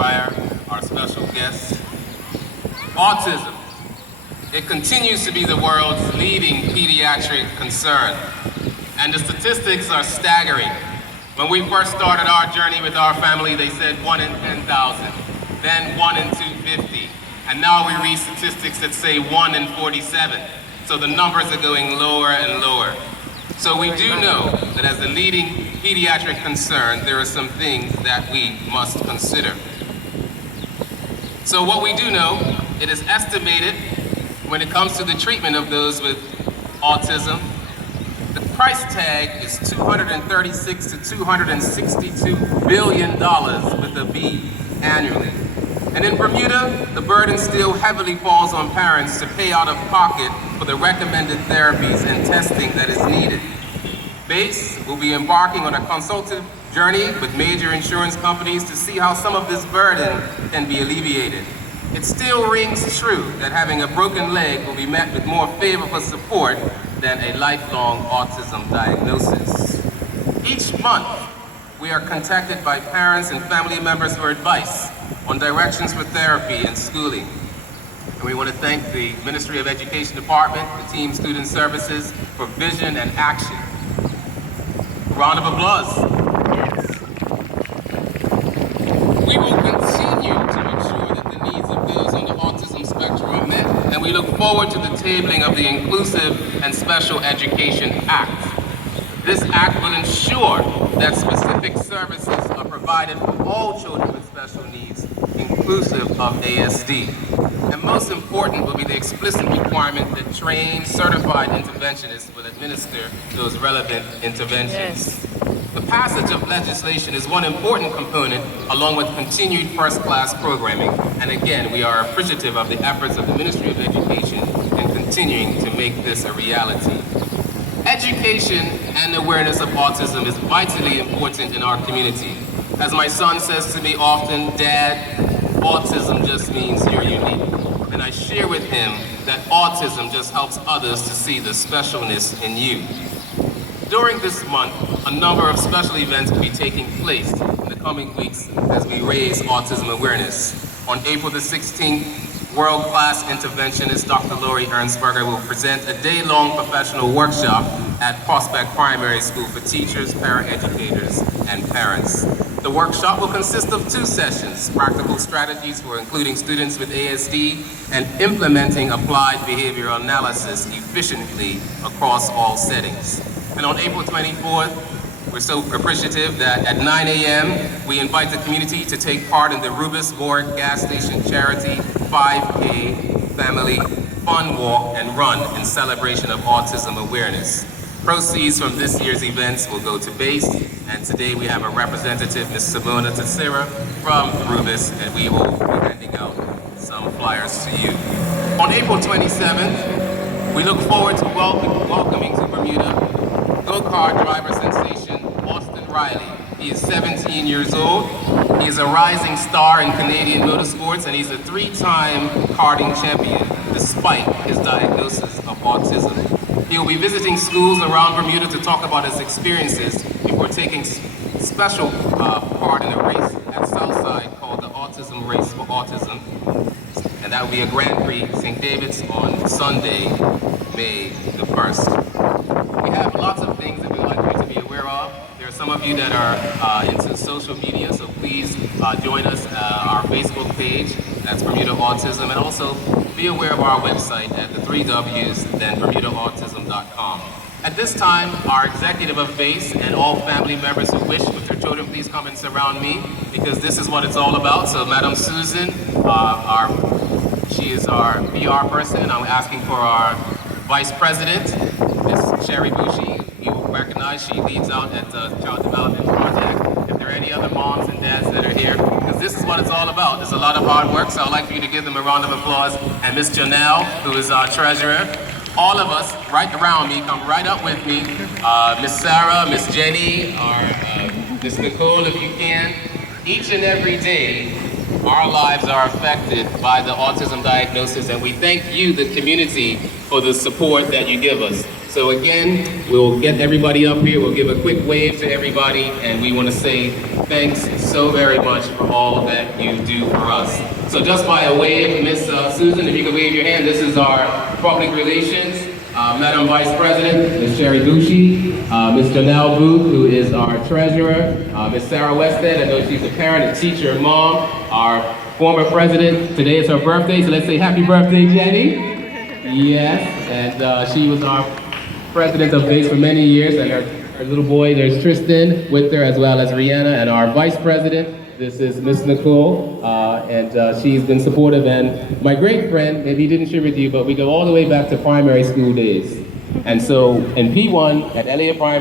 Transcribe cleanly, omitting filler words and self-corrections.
by our special guests. Autism. It continues to be the world's leading pediatric concern, and the statistics are staggering. When we first started our journey with our family, they said 1 in 10,000, then 1 in 250, and now we read statistics that say 1 in 47. So the numbers are going lower and lower. So we do know that as the leading pediatric concern, there are some things that we must consider. So what we do know, it is estimated when it comes to the treatment of those with autism, the price tag is $236 to $262 billion with a B annually. And in Bermuda, the burden still heavily falls on parents to pay out of pocket for the recommended therapies and testing that is needed. B.A.S.E will be embarking on a consultative journey with major insurance companies to see how some of this burden can be alleviated. It still rings true that having a broken leg will be met with more favorable support than a lifelong autism diagnosis. Each month, we are contacted by parents and family members for advice on directions for therapy and schooling. And we want to thank the Ministry of Education Department, the Team Student Services for vision and action. A round of applause. We will continue to ensure that the needs of those on the autism spectrum are met, and we look forward to the tabling of the Inclusive and Special Education Act. This act will ensure that specific services are provided for all children with special needs, inclusive of A.S.D. And most important will be the explicit requirement that trained, certified interventionists will administer those relevant interventions. Yes. The passage of legislation is one important component, along with continued first-class programming. And again, we are appreciative of the efforts of the Ministry of Education in continuing to make this a reality. Education and awareness of autism is vitally important in our community. As my son says to me often, "Dad, autism just means you're unique." And I share with him that autism just helps others to see the specialness in you. During this month, a number of special events will be taking place in the coming weeks as we raise autism awareness. On April the 16th, world-class interventionist Dr. Lori Ernstberger will present a day-long professional workshop at Prospect Primary School for teachers, paraeducators, and parents. The workshop will consist of 2 sessions, practical strategies for including students with A.S.D. and implementing applied behavioral analysis efficiently across all settings. And on April 24th, we're so appreciative that at 9 a.m. we invite the community to take part in the Rubis Ward Gas Station Charity 5K Family Fun Walk and Run in celebration of autism awareness. Proceeds from this year's events will go to B.A.S.E, and today we have a representative, Ms. Simona Tessera from Rubis, and we will be handing out some flyers to you. On April 27th, we look forward to welcoming to Bermuda go-kart driver sensation Austin Riley. He is 17 years old. He is a rising star in Canadian motorsports, and he's a 3-time karting champion despite his diagnosis of autism. He will be visiting schools around Bermuda to talk about his experiences before taking special part in a race at Southside called the Autism Race for Autism. And that will be a Grand Prix, St. David's, on Sunday, May the 1st. We have lots of things that we'd like you to be aware of. There are some of you that are into social media, so please join us our Facebook page, that's Bermuda Autism, and also be aware of our website at the 3 W's, then BermudaAutism.com. At this time, our executive of B.A.S.E and all family members who wish with their children, please come and surround me, because this is what it's all about. So Madam Susan, she is our PR person, and I'm asking for our Vice President, Ms. Sherry Bushi. You will recognize she leads out at the Child Development Project. If there are any other moms and dads that are here, because this is what it's all about. There's a lot of hard work, so I'd like for you to give them a round of applause. And Ms. Janelle, who is our treasurer. All of us, right around me, come right up with me. Miss Sarah, Miss Jenny, or Miss Nicole, if you can. Each and every day, our lives are affected by the autism diagnosis, and we thank you, the community, for the support that you give us. So again, we'll get everybody up here, we'll give a quick wave to everybody, and we want to say thanks so very much for all that you do for us. So just by a wave, Miss Susan, if you could wave your hand, this is our public relations. Madam Vice President, Ms. Sherry Bushi, Ms. Janelle Booth, who is our treasurer, Ms. Sarah Westhead, I know she's a parent, a teacher, and mom, our former president. Today is her birthday, so let's say happy birthday, Jenny. Yes, and she was our president of B.A.S.E for many years, and her little boy, there's Tristan with her, as well as Rihanna, and our vice president, this is Miss Nicole, and she's been supportive, and my great friend, maybe he didn't share with you, but we go all the way back to primary school days. And so in P1 at Elliott Primary,